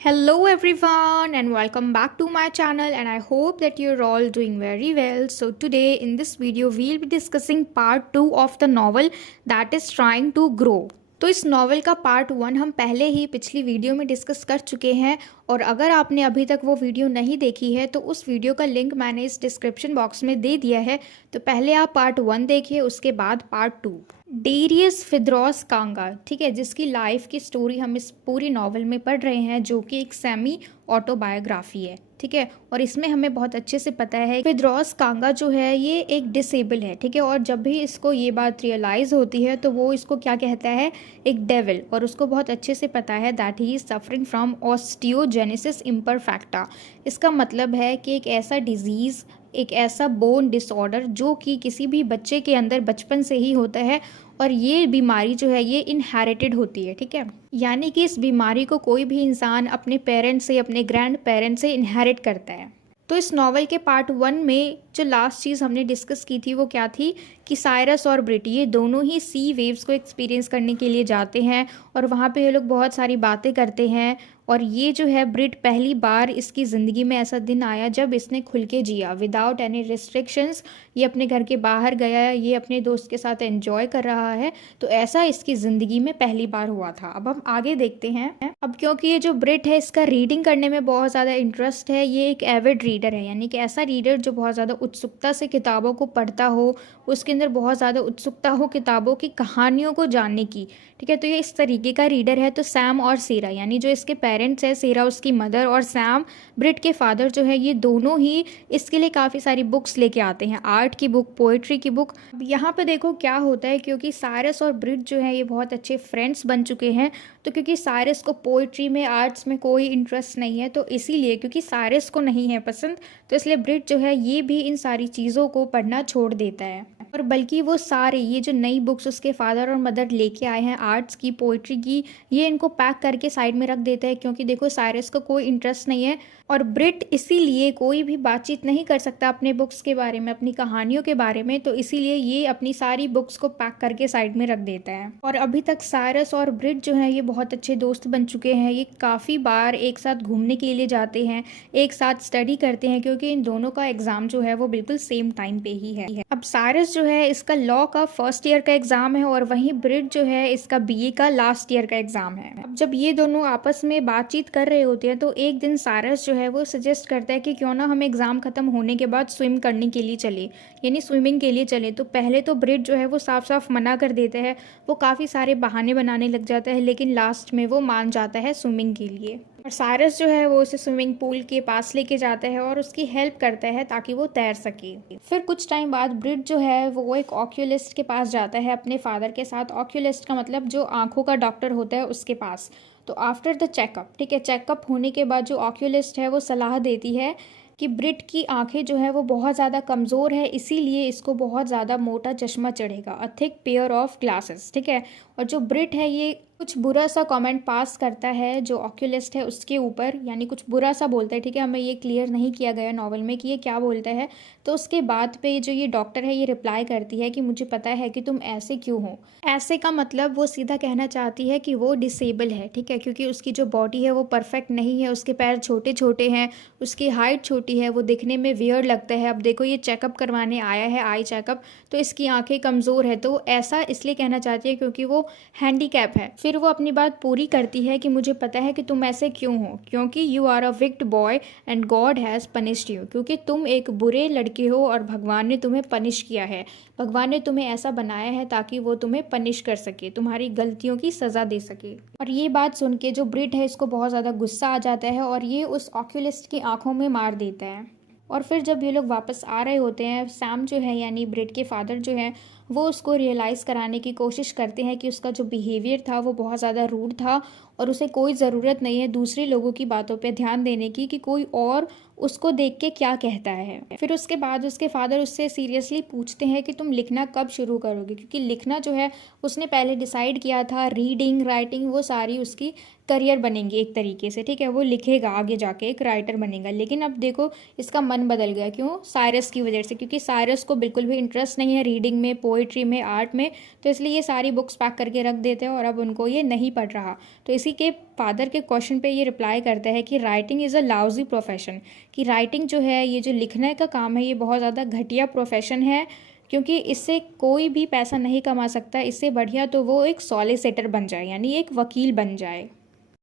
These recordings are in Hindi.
Hello everyone and welcome back to my channel, and I hope that you're all doing very well. So today in this video we'll be discussing part 2 of the novel that is Trying to Grow. तो इस नॉवल का पार्ट 1 हम पहले ही पिछली वीडियो में डिस्कस कर चुके हैं, और अगर आपने अभी तक वो वीडियो नहीं देखी है तो उस वीडियो का लिंक मैंने इस डिस्क्रिप्शन बॉक्स में दे दिया है। तो पहले आप पार्ट 1 देखिए, उसके बाद पार्ट 2। डेरियस फिद्रोस कांगा, ठीक है, जिसकी लाइफ की स्टोरी हम इस पूरी नॉवल में पढ़ रहे हैं, जो कि एक सेमी ऑटोबायोग्राफी है, ठीक है। और इसमें हमें बहुत अच्छे से पता है फिद्रोस कांगा जो है ये एक डिसेबल है, ठीक है। और जब भी इसको ये बात रियलाइज़ होती है तो वो इसको क्या कहता है, एक डेविल, और उसको बहुत अच्छे से पता है that he is suffering from osteogenesis imperfecta. इसका मतलब है कि एक ऐसा डिजीज़, एक ऐसा बोन डिसऑर्डर जो कि किसी भी बच्चे के अंदर बचपन से ही होता है, और ये बीमारी जो है ये इनहेरिटेड होती है, ठीक है। यानी कि इस बीमारी को कोई भी इंसान अपने पेरेंट्स से, अपने ग्रैंड पेरेंट्स से इनहेरिट करता है। तो इस नॉवल के पार्ट 1 में जो लास्ट चीज़ हमने डिस्कस की थी वो क्या थी कि साइरस और ब्रिट ये दोनों ही सी वेव्स को एक्सपीरियंस करने के लिए जाते हैं, और वहाँ पे ये लोग बहुत सारी बातें करते हैं। और ये जो है ब्रिट, पहली बार इसकी ज़िंदगी में ऐसा दिन आया जब इसने खुल के जिया विदाउट एनी रिस्ट्रिक्शंस। ये अपने घर के बाहर गया, ये अपने दोस्त के साथ एंजॉय कर रहा है। तो ऐसा इसकी ज़िंदगी में पहली बार हुआ था। अब हम आगे देखते हैं। अब क्योंकि ये जो ब्रिट है इसका रीडिंग करने में बहुत ज़्यादा इंटरेस्ट है, ये एक एविड रीडर है, यानी कि ऐसा रीडर जो बहुत ज़्यादा उत्सुकता से किताबों को पढ़ता हो, उसके अंदर बहुत ज़्यादा उत्सुकता हो किताबों की कहानियों को जानने की, ठीक है। तो ये इस तरीके का रीडर है। तो सैम और सेरा, यानी जो इसके पेरेंट्स है, सेरा उसकी मदर और सैम ब्रिट के फादर जो है, ये दोनों ही इसके लिए काफ़ी सारी बुक्स लेके आते हैं, आर्ट की बुक, पोइट्री की बुक। अब यहाँ पे देखो क्या होता है, क्योंकि साइरस और ब्रिट जो है ये बहुत अच्छे फ्रेंड्स बन चुके हैं। तो क्योंकि साइरस को पोइट्री में, आर्ट्स में कोई इंटरेस्ट नहीं है, तो इसीलिए क्योंकि साइरस को नहीं है पसंद, तो इसलिए ब्रिट जो है ये भी इन सारी चीज़ों को पढ़ना छोड़ देता है। और बल्कि वो सारे ये जो नई बुक्स उसके फादर और मदर लेके आए हैं, आर्ट्स की, पोइट्री की, ये इनको पैक करके साइड में रख देता है, क्योंकि देखो साइरस को कोई इंटरेस्ट नहीं है, और ब्रिट इसीलिए कोई भी बातचीत नहीं कर सकता अपने बुक्स के बारे में, अपनी कहानियों के बारे में। तो इसीलिए ये अपनी सारी बुक्स को पैक करके साइड में रख देता है। और अभी तक साइरस और ब्रिट जो है ये बहुत अच्छे दोस्त बन चुके हैं। ये काफ़ी बार एक साथ घूमने के लिए जाते हैं, एक साथ स्टडी करते हैं, क्योंकि इन दोनों का एग्ज़ाम जो है वो बिल्कुल सेम टाइम पे ही है। अब साइरस जो है इसका लॉ का फर्स्ट ईयर का एग्ज़ाम है, और वहीं ब्रिट जो है इसका बीए का लास्ट ईयर का एग्ज़ाम है। अब जब ये दोनों आपस में बातचीत कर रहे होते हैं तो एक दिन साइरस जो है वो सजेस्ट करता है कि क्यों ना हम एग्ज़ाम ख़त्म होने के बाद स्विम करने के लिए चले, यानी स्विमिंग के लिए चले। तो पहले तो ब्रिट जो है वो साफ साफ मना कर देता है, वो काफ़ी सारे बहाने बनाने लग जाता है, लेकिन लास्ट में वो मान जाता है स्विमिंग के लिए। और साइरस जो है वो उसे स्विमिंग पूल के पास लेके जाता है और उसकी हेल्प करता है ताकि वो तैर सके। फिर कुछ टाइम बाद ब्रिट जो है वो एक ऑक्यूलिस्ट के पास जाता है अपने फादर के साथ। ऑक्यूलिस्ट का मतलब जो आंखों का डॉक्टर होता है उसके पास। तो आफ्टर द चेकअप, ठीक है, चेकअप होने के बाद जो ऑक्यूलिस्ट है वो सलाह देती है कि ब्रिट की आंखें जो है वो बहुत ज़्यादा कमज़ोर है, इसीलिए इसको बहुत ज़्यादा मोटा चश्मा चढ़ेगा, a thick pair of glasses, ठीक है। और जो ब्रिट है ये कुछ बुरा सा कमेंट पास करता है जो ऑक्यूलिस्ट है उसके ऊपर, यानी कुछ बुरा सा बोलता है, ठीक है। हमें ये क्लियर नहीं किया गया नॉवल में कि ये क्या बोलता है। तो उसके बाद पे जो ये डॉक्टर है ये रिप्लाई करती है कि मुझे पता है कि तुम ऐसे क्यों हो। ऐसे का मतलब वो सीधा कहना चाहती है कि वो डिसेबल है, ठीक है, क्योंकि उसकी जो बॉडी है वो परफेक्ट नहीं है, उसके पैर छोटे छोटे हैं, उसकी हाइट छोटी है, वो दिखने में वियर्ड लगता है। अब देखो ये चेकअप करवाने आया है, आई चेकअप, तो इसकी आंखें कमज़ोर है। तो ऐसा इसलिए कहना चाहती है क्योंकि वो हैंडीकैप है। फिर वो अपनी बात पूरी करती है कि मुझे पता है कि तुम ऐसे क्यों हो, क्योंकि you are a wicked boy and God has punished you, क्योंकि तुम एक बुरे लड़के हो और भगवान ने तुम्हें पनिश किया है। भगवान ने तुम्हें ऐसा बनाया है ताकि वो तुम्हें पनिश कर सके, तुम्हारी गलतियों की सज़ा दे सके। और ये बात सुन के जो ब्रिट है इसको बहुत ज़्यादा गुस्सा आ जाता है, और ये उस ऑक्यूलिस्ट की आंखों में मार देता है। और फिर जब ये लोग वापस आ रहे होते हैं, सैम जो है यानी ब्रिट के फादर जो है वो उसको रियलाइज़ कराने की कोशिश करते हैं कि उसका जो बिहेवियर था वो बहुत ज़्यादा रूड था, और उसे कोई ज़रूरत नहीं है दूसरे लोगों की बातों पे ध्यान देने की कि कोई और उसको देख के क्या कहता है। फिर उसके बाद उसके फादर उससे सीरियसली पूछते हैं कि तुम लिखना कब शुरू करोगे, क्योंकि लिखना जो है उसने पहले डिसाइड किया था, रीडिंग, राइटिंग, वो सारी उसकी करियर बनेंगी एक तरीके से, ठीक है, वो लिखेगा आगे जाके, एक राइटर बनेगा। लेकिन अब देखो इसका मन बदल गया, क्यों? साइरस की वजह से, क्योंकि साइरस को बिल्कुल भी इंटरेस्ट नहीं है रीडिंग में, पोइट्री में, आर्ट में, तो इसलिए ये सारी बुक्स पैक करके रख देते हैं और अब उनको ये नहीं पढ़ रहा। तो इसी के फादर के क्वेश्चन पे ये रिप्लाई करता है कि writing is a lousy profession, कि राइटिंग जो है, ये जो लिखने का काम है, ये बहुत ज़्यादा घटिया प्रोफेशन है, क्योंकि इससे कोई भी पैसा नहीं कमा सकता। इससे बढ़िया तो वो एक सॉलिसिटर बन जाए, यानी एक वकील बन जाए।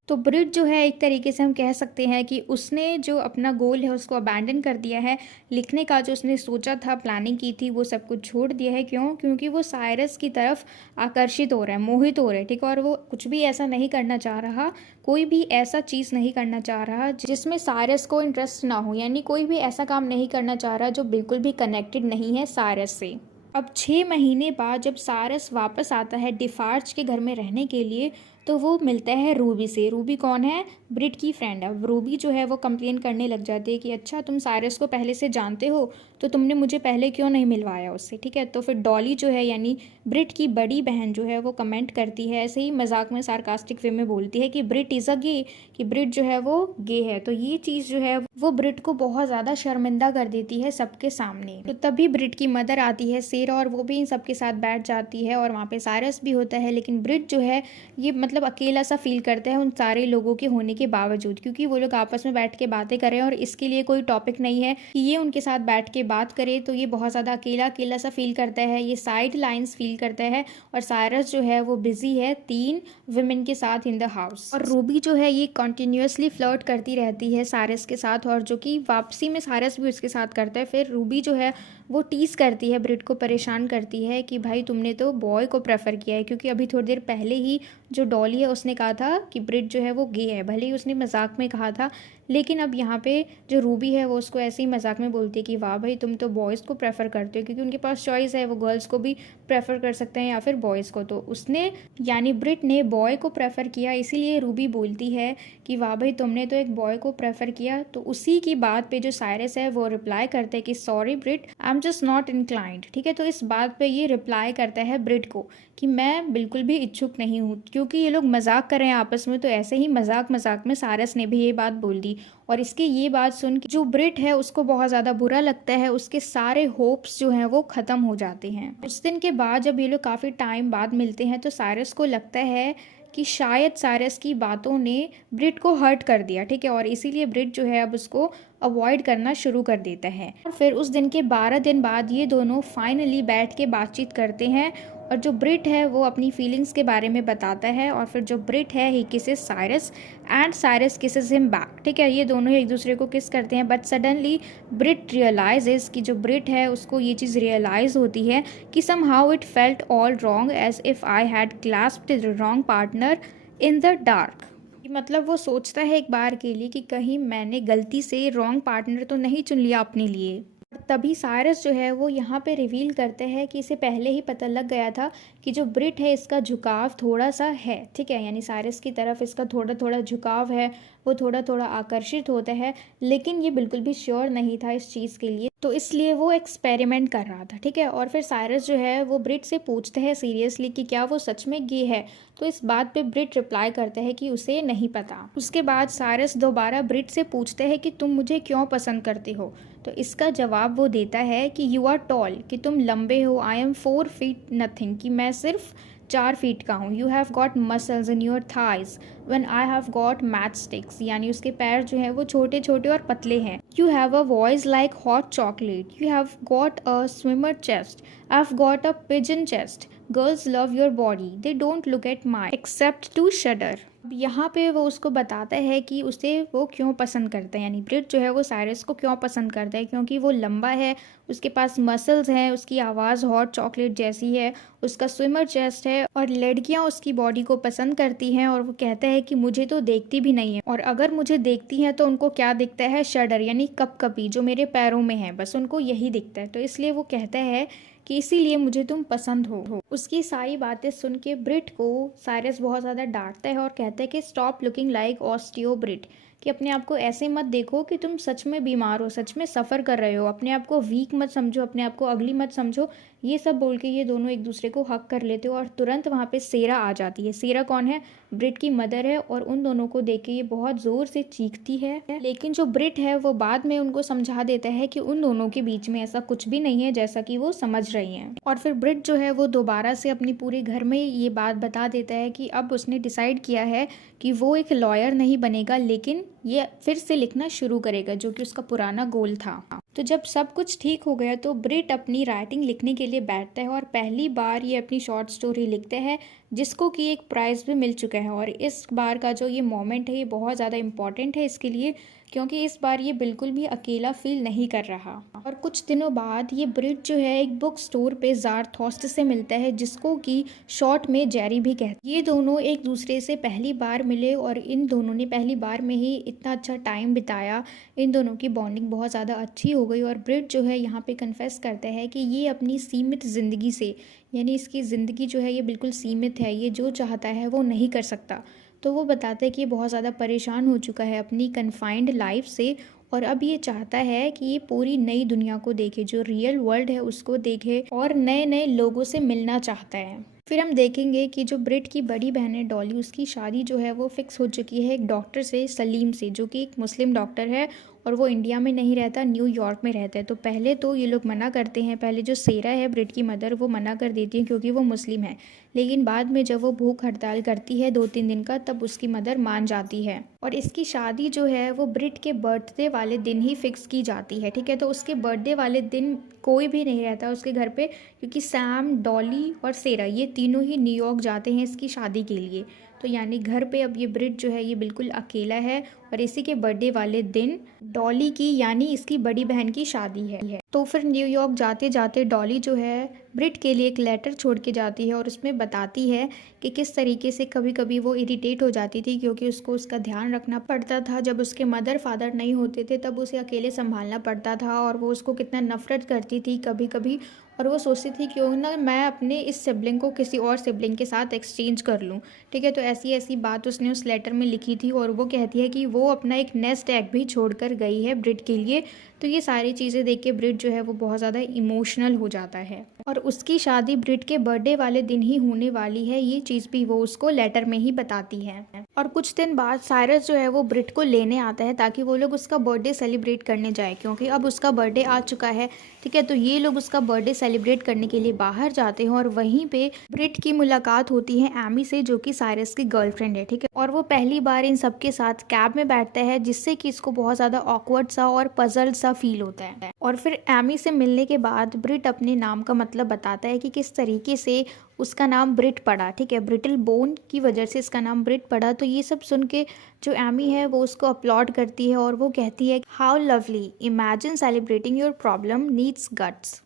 तो ब्रिट जो है, एक तरीके से हम कह सकते हैं कि उसने जो अपना गोल है उसको अबैंडन कर दिया है। लिखने का जो उसने सोचा था, प्लानिंग की थी, वो सब कुछ छोड़ दिया है। क्यों? क्योंकि वो साइरस की तरफ आकर्षित हो रहा है, मोहित हो रहा है, ठीक है। और वो कुछ भी ऐसा नहीं करना चाह रहा, कोई भी ऐसा चीज़ नहीं करना चाह रहा जिसमें साइरस को इंटरेस्ट ना हो, यानी कोई भी ऐसा काम नहीं करना चाह रहा जो बिल्कुल भी कनेक्टेड नहीं है साइरस से। अब 6 महीने बाद जब साइरस वापस आता है डिफार्ज के घर में रहने के लिए, तो वो मिलता है रूबी से। रूबी कौन है? ब्रिट की फ्रेंड है। रूबी जो है वो कंप्लेन करने लग जाती है कि अच्छा, तुम साइरस को पहले से जानते हो, तो तुमने मुझे पहले क्यों नहीं मिलवाया उससे, ठीक है। तो फिर डॉली जो है, यानी ब्रिट की बड़ी बहन जो है, वो कमेंट करती है, ऐसे ही मजाक में, सार्कास्टिक वे में बोलती है कि ब्रिट इज़ अ गे, कि ब्रिट जो है वो गे है। तो ये चीज़ जो है वो ब्रिट को बहुत ज़्यादा शर्मिंदा कर देती है सबके सामने। तो तभी ब्रिट की मदर आती है, सेरा, और वो भी इन सबके साथ बैठ जाती है, और वहाँ पे साइरस भी होता है। लेकिन ब्रिट जो है ये मतलब अकेला सा फील करता है उन सारे लोगों के होने के बावजूद, क्योंकि वो लोग आपस में बैठ के बातें करें और इसके लिए कोई टॉपिक नहीं है कि ये उनके साथ बैठ के बात करे। तो ये बहुत ज़्यादा अकेला अकेला सा फील करता है, ये साइड लाइन्स फील करता है। और साइरस जो है वो बिजी है 3 विमेन के साथ इन द हाउस। और रूबी जो है ये कंटिन्यूसली फ्लर्ट करती रहती है साइरस के साथ, और जो कि वापसी में साइरस भी उसके साथ करता है। फिर रूबी जो है वो टीज करती है, ब्रिट को परेशान करती है कि भाई तुमने तो बॉय को प्रेफर किया है, क्योंकि अभी थोड़ी देर पहले ही जो डॉली है उसने कहा था कि ब्रिट जो है वो गे है। भले ही उसने मजाक में कहा था, लेकिन अब यहाँ पे जो रूबी है वो उसको ऐसे ही मजाक में बोलती है कि वाह भाई, तुम तो बॉयज़ को प्रेफर करते हो, क्योंकि उनके पास चॉइस है, वो गर्ल्स को भी प्रेफर कर सकते हैं या फिर बॉयज़ को। तो उसने, यानी ब्रिट ने बॉय को प्रेफर किया, इसीलिए रूबी बोलती है कि वाह भाई, तुमने तो एक बॉय को प्रेफर किया। तो उसी की बात पे जो साइरस है वो रिप्लाई करता है कि sorry Brit, I am just not inclined, ठीक है। तो इस बात पे ये रिप्लाई करता है ब्रिट को कि मैं बिल्कुल भी इच्छुक नहीं हूँ, क्योंकि ये लोग मजाक कर रहे हैं आपस में। तो ऐसे ही मजाक मजाक में साइरस ने भी ये बात बोल दी, और इसकी ये बात सुन के जो ब्रिट है उसको बहुत ज़्यादा बुरा लगता है, उसके सारे होप्स जो हैं वो ख़त्म हो जाते हैं। उस दिन के बाद जब ये लोग काफ़ी टाइम बाद मिलते हैं, तो साइरस को लगता है कि शायद साइरस की बातों ने ब्रिट को हर्ट कर दिया, ठीक है। और इसीलिए ब्रिट जो है अब उसको अवॉइड करना शुरू कर देता है। और फिर उस दिन के 12 दिन बाद ये दोनों फाइनली बैठ के बातचीत करते हैं, और जो ब्रिट है वो अपनी फीलिंग्स के बारे में बताता है, और फिर जो ब्रिट है ही kisses Cyrus and Cyrus kisses him back, ठीक है। ये दोनों एक दूसरे को किस करते हैं, बट सडनली ब्रिट रियलाइजेस कि जो ब्रिट है उसको ये चीज़ रियलाइज़ होती है कि somehow it felt all wrong, as if I had grasped the wrong partner in the dark. मतलब वो सोचता है एक बार के लिए कि कहीं मैंने गलती से रॉन्ग पार्टनर तो नहीं चुन लिया अपने लिए। तभी साइरस जो है वो यहाँ पे रिवील करते हैं कि इसे पहले ही पता लग गया था कि जो ब्रिट है इसका झुकाव थोड़ा सा है, ठीक है। यानी साइरस की तरफ इसका थोड़ा थोड़ा झुकाव है, वो थोड़ा थोड़ा आकर्षित होता है, लेकिन ये बिल्कुल भी श्योर नहीं था इस चीज़ के लिए, तो इसलिए वो एक्सपेरिमेंट कर रहा था, ठीक है। और फिर साइरस जो है वो ब्रिट से पूछते हैं सीरियसली कि क्या वो सच में गे है। तो इस बात पे ब्रिट रिप्लाई करता है कि उसे नहीं पता। उसके बाद साइरस दोबारा ब्रिट से पूछते हैं कि तुम मुझे क्यों पसंद करते हो। तो इसका जवाब वो देता है कि यू आर टॉल, कि तुम लंबे हो, आई एम 4 फीट नथिंग, कि मैं सिर्फ 4 फीट का हूँ। You have got muscles in your thighs when I have got match sticks, यानी उसके पैर जो हैं वो छोटे छोटे और पतले हैं। You have a voice like hot chocolate, you have got a swimmer chest, I have got a pigeon chest, girls love your body, they don't look at my except to shudder. अब यहाँ पे वो उसको बताता है कि उसे वो क्यों पसंद करता है, यानी ब्रिट जो है वो साइरस को क्यों पसंद करता है, क्योंकि वो लंबा है, उसके पास मसल्स हैं, उसकी आवाज़ हॉट चॉकलेट जैसी है, उसका स्विमर चेस्ट है, और लड़कियाँ उसकी बॉडी को पसंद करती हैं। और वो कहता है कि मुझे तो देखती भी नहीं है, और अगर मुझे देखती हैं तो उनको क्या दिखता है, शडर, यानी कपकपी जो मेरे पैरों में है, बस उनको यही दिखता है। तो इसलिए वो कहता है कि इसीलिए मुझे तुम पसंद हो। उसकी सारी बातें सुन के ब्रिट को साइरस बहुत ज़्यादा डांटता है और कहता है कि स्टॉप लुकिंग लाइक ऑस्टियो ब्रिट, कि अपने आप को ऐसे मत देखो कि तुम सच में बीमार हो, सच में सफ़र कर रहे हो, अपने आप को वीक मत समझो, अपने आप को अगली मत समझो। ये सब बोल के ये दोनों एक दूसरे को हक कर लेते हो और तुरंत वहाँ पे सेरा आ जाती है। सेरा कौन है? ब्रिट की मदर है, और उन दोनों को देख के ये बहुत ज़ोर से चीखती है। लेकिन जो ब्रिट है वो बाद में उनको समझा देता है कि उन दोनों के बीच में ऐसा कुछ भी नहीं है जैसा कि वो समझ रही हैं। और फिर ब्रिट जो है वो दोबारा से अपनी पूरे घर में ये बात बता देता है कि अब उसने डिसाइड किया है कि वो एक लॉयर नहीं बनेगा, लेकिन ये फिर से लिखना शुरू करेगा, जो कि उसका पुराना गोल था। तो जब सब कुछ ठीक हो गया तो ब्रिट अपनी राइटिंग लिखने के लिए बैठता है और पहली बार ये अपनी शॉर्ट स्टोरी लिखता है, जिसको कि एक प्राइज़ भी मिल चुका है। और इस बार का जो ये मोमेंट है ये बहुत ज़्यादा इम्पॉर्टेंट है इसके लिए, क्योंकि इस बार ये बिल्कुल भी अकेला फील नहीं कर रहा। और कुछ दिनों बाद ये ब्रिट जो है एक बुक स्टोर पे ज़ारथोस्ट से मिलता है, जिसको कि शॉर्ट में जेरी भी कहते हैं। ये दोनों एक दूसरे से पहली बार मिले और इन दोनों ने पहली बार में ही इतना अच्छा टाइम बिताया। इन दोनों की बॉन्डिंग बहुत ज़्यादा अच्छी हो गई और ब्रिट जो है यहाँ पे कन्फेस करता है कि ये अपनी सीमित ज़िंदगी से, यानी इसकी ज़िंदगी जो है ये बिल्कुल सीमित है, ये जो चाहता है वो नहीं कर सकता। तो वो बताता है कि ये बहुत ज़्यादा परेशान हो चुका है अपनी कन्फाइंड लाइफ से, और अब ये चाहता है कि ये पूरी नई दुनिया को देखे, जो रियल वर्ल्ड है उसको देखे, और नए नए लोगों से मिलना चाहता है। फिर हम देखेंगे कि जो ब्रिट की बड़ी बहन है डॉली, उसकी शादी जो है वो फिक्स हो चुकी है एक डॉक्टर से, सलीम से, जो कि एक मुस्लिम डॉक्टर है और वो इंडिया में नहीं रहता, न्यूयॉर्क में रहता है। तो पहले तो ये लोग मना करते हैं, पहले जो सेरा है ब्रिट की मदर वो मना कर देती है क्योंकि वो मुस्लिम है। लेकिन बाद में जब वो भूख हड़ताल करती है 2-3 दिन का, तब उसकी मदर मान जाती है और इसकी शादी जो है वो ब्रिट के बर्थडे वाले दिन ही फिक्स की जाती है। ठीक है, तो उसके बर्थडे वाले दिन कोई भी नहीं रहता उसके घर पे, क्योंकि सैम, डॉली और सेरा ये तीनों ही न्यूयॉर्क जाते हैं इसकी शादी के लिए। तो यानी घर पे अब ये ब्रिट जो है ये बिल्कुल अकेला है और इसी के बर्थडे वाले दिन डॉली की, यानी इसकी बड़ी बहन की शादी है। तो फिर न्यूयॉर्क जाते जाते डॉली जो है ब्रिट के लिए एक लेटर छोड़ के जाती है और उसमें बताती है कि किस तरीके से कभी कभी वो इरिटेट हो जाती थी, क्योंकि उसको उसका ध्यान रखना पड़ता था। जब उसके मदर फादर नहीं होते थे तब उसे अकेले संभालना पड़ता था, और वो उसको कितना नफरत करती थी कभी कभी, और वो सोचती थी क्यों ना मैं अपने इस सिबलिंग को किसी और सिबलिंग के साथ एक्सचेंज कर लूँ। ठीक है, तो ऐसी ऐसी बात उसने उस लेटर में लिखी थी, और वो कहती है कि वो अपना एक नेस्ट एग भी छोड़ कर गई है ब्रिट के लिए। तो ये सारी चीज़ें देख के ब्रिट जो है वो बहुत ज़्यादा इमोशनल हो जाता है, और उसकी शादी ब्रिट के बर्थडे वाले दिन ही होने वाली है, ये चीज़ भी वो उसको लेटर में ही बताती है। और कुछ दिन बाद साइरस जो है वो ब्रिट को लेने आता है ताकि वो लोग उसका बर्थडे सेलिब्रेट करने जाए, क्योंकि अब उसका बर्थडे आ चुका है। ठीक है, तो ये लोग उसका बर्थडे सेलिब्रेट करने के लिए बाहर जाते हैं और वहीं पे ब्रिट की मुलाकात होती है एमी से, जो कि साइरस की गर्लफ्रेंड है। ठीक है, और वो पहली बार इन सबके साथ कैब में बैठता है, जिससे कि इसको बहुत ज़्यादा ऑकवर्ड सा और पजल्ड सा फील होता है। और फिर एमी से मिलने के बाद ब्रिट अपने नाम का मतलब बताता है कि किस तरीके से उसका नाम ब्रिट पड़ा। ठीक है, ब्रिटल बोन की वजह से इसका नाम ब्रिट पड़ा। तो ये सब सुन के जो एमी है वो उसको अपलॉड करती है और वो कहती है, how lovely, imagine celebrating your problem needs guts.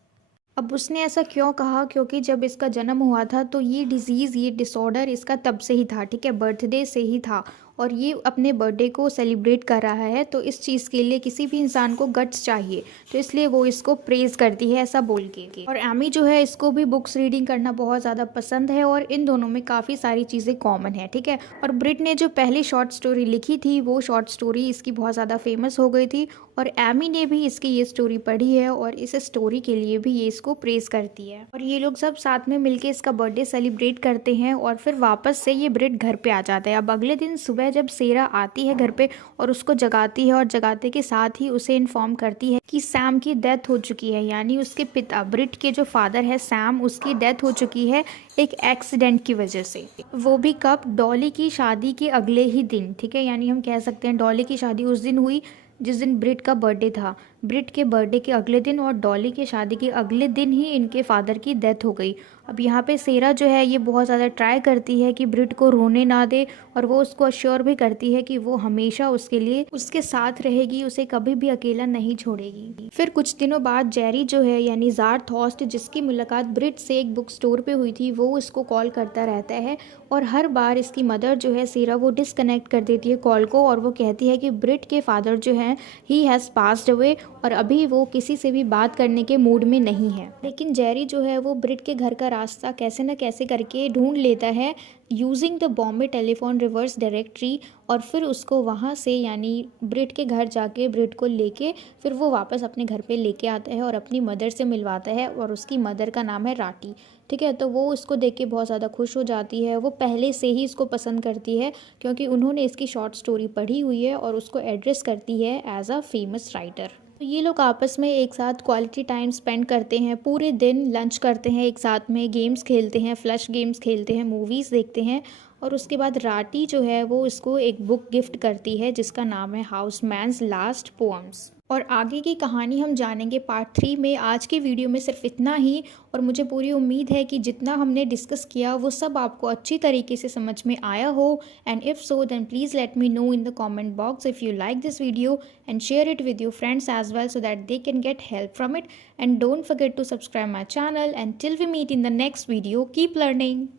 अब उसने ऐसा क्यों कहा, क्योंकि जब इसका जन्म हुआ था तो ये डिजीज़, ये डिसऑर्डर इसका तब से ही था। ठीक है, बर्थडे से ही था, और ये अपने बर्थडे को सेलिब्रेट कर रहा है, तो इस चीज़ के लिए किसी भी इंसान को गट्स चाहिए, तो इसलिए वो इसको प्रेज़ करती है ऐसा बोल के। और एमी जो है इसको भी बुक्स रीडिंग करना बहुत ज़्यादा पसंद है, और इन दोनों में काफ़ी सारी चीज़ें कॉमन है। ठीक है, और ब्रिट ने जो पहली शॉर्ट स्टोरी लिखी थी वो शॉर्ट स्टोरी इसकी बहुत ज़्यादा फेमस हो गई थी, और एमी ने भी इसकी ये स्टोरी पढ़ी है और इस स्टोरी के लिए भी ये इसको प्रेज़ करती है। और ये लोग सब साथ में मिलके इसका बर्थडे सेलिब्रेट करते हैं, और फिर वापस से ये ब्रिट घर पे आ जाता है। अब अगले दिन सुबह जब सेरा आती है घर पे और उसको जगाती है, और जगाते के साथ ही उसे इन्फॉर्म करती है कि सैम की डेथ हो चुकी है, यानी उसके पिता ब्रिट के जो फादर है सैम, उसकी डेथ हो चुकी है एक एक्सीडेंट की वजह से। वो भी कब? डॉली की शादी के अगले ही दिन। ठीक है, यानी हम कह सकते हैं डॉली की शादी उस दिन हुई जिस दिन ब्रिट का बर्थडे था। ब्रिट के बर्थडे के अगले दिन और डॉली के शादी के अगले दिन ही इनके फादर की डेथ हो गई। अब यहाँ पे सेरा जो है ये बहुत ज़्यादा ट्राई करती है कि ब्रिट को रोने ना दे, और वो उसको अश्योर भी करती है कि वो हमेशा उसके लिए उसके साथ रहेगी, उसे कभी भी अकेला नहीं छोड़ेगी। फिर कुछ दिनों बाद जेरी जो है यानी ज़ारथोस्ट, जिसकी मुलाकात ब्रिट से एक बुक स्टोर पे हुई थी, वो इसको कॉल करता रहता है, और हर बार इसकी मदर जो है सेरा वो डिसकनेक्ट कर देती है कॉल को, और वो कहती है कि ब्रिट के फादर जो हैं ही हैज़ पास्ड अवे, और अभी वो किसी से भी बात करने के मूड में नहीं है। लेकिन जेरी जो है वो ब्रिट के घर का रास्ता कैसे न कैसे करके ढूंढ लेता है, using the Bombay telephone reverse directory, और फिर उसको वहाँ से यानी ब्रिट के घर जाके ब्रिट को लेके फिर वो वापस अपने घर पे लेके आता है और अपनी मदर से मिलवाता है, और उसकी मदर का नाम है राटी। ठीक है, तो वो उसको देख के बहुत ज़्यादा खुश हो जाती है। वो पहले से ही इसको पसंद करती है क्योंकि उन्होंने इसकी शॉर्ट स्टोरी पढ़ी हुई है और उसको एड्रेस करती है एज अ फेमस राइटर। तो ये लोग आपस में एक साथ क्वालिटी टाइम स्पेंड करते हैं, पूरे दिन लंच करते हैं एक साथ में, गेम्स खेलते हैं, फ्लैश गेम्स खेलते हैं, मूवीज़ देखते हैं, और उसके बाद राटी जो है वो इसको एक बुक गिफ्ट करती है जिसका नाम है हाउसमैन्स लास्ट पोअम्स। और आगे की कहानी हम जानेंगे पार्ट 3 में। आज के वीडियो में सिर्फ इतना ही, और मुझे पूरी उम्मीद है कि जितना हमने डिस्कस किया वो सब आपको अच्छी तरीके से समझ में आया हो। And if so then please let me know in the comment box if you like this video, and share it with your friends as well so that they can get help from it. And don't forget to subscribe my channel. And till we meet in the next video, keep learning.